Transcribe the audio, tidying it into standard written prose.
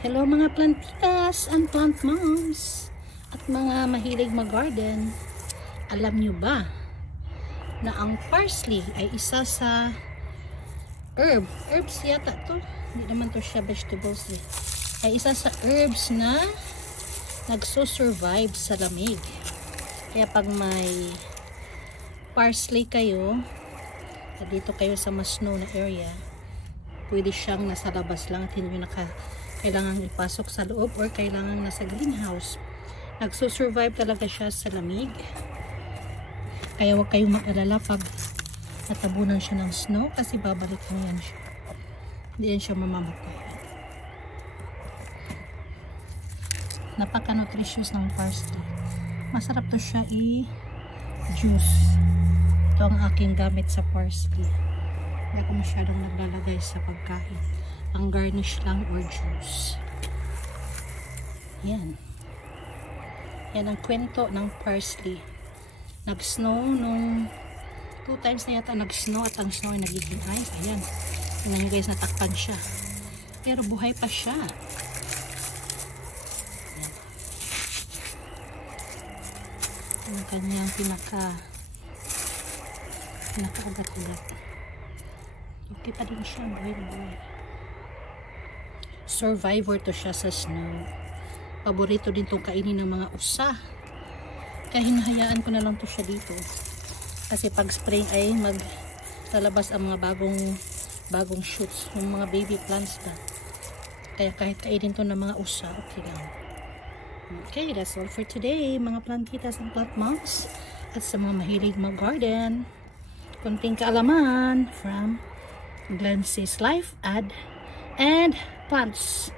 Hello mga plantitas and plant moms at mga mahilig mag-garden. Alam nyo ba na ang parsley ay isa sa herbs yata to, hindi naman to siya vegetables eh. Ay isa sa herbs na nagso-survive sa lamig. Kaya pag may parsley kayo at dito kayo sa mas snow na area, pwede siyang nasa labas lang at hindi nyo kailangan ipasok sa loob or kailangan nasa greenhouse. Nagsusurvive talaga siya sa lamig. Kaya huwag kayong mag-alala pag natabunan siya ng snow kasi babalik na yan siya. Hindi yan siya mamamatay. Napaka-nutritious ng parsley. Masarap to siya i-juice. Ito ang aking gamit sa parsley. Hindi ako masyadong naglalagay sa pagkain. Ang garnish lang or juice. Yan. Yan ang kwento ng parsley. Nag-snow nung 2 times na yata nag-snow at ang snow ay nagiging ice. Ayan. Tingnan nyo guys, natakpan siya. Pero buhay pa siya. Ayan. Ang kanyang pinaka-ugat-ugat. Okay pa din siya. Buhay na buhay. Survivor to siya sa snow. Paborito din itong kainin ng mga usa. Kaya hinahayaan ko na lang to siya dito. Kasi pag spring ay maglalabas ang mga bagong shoots. Yung mga baby plants na. Kaya kahit kainin to ng mga usa, okay lang. Okay, that's all for today. Mga plantitas and plant moms. At sa mga mahilig mag-garden. Kunting kaalaman from Glenn C's Life and plants.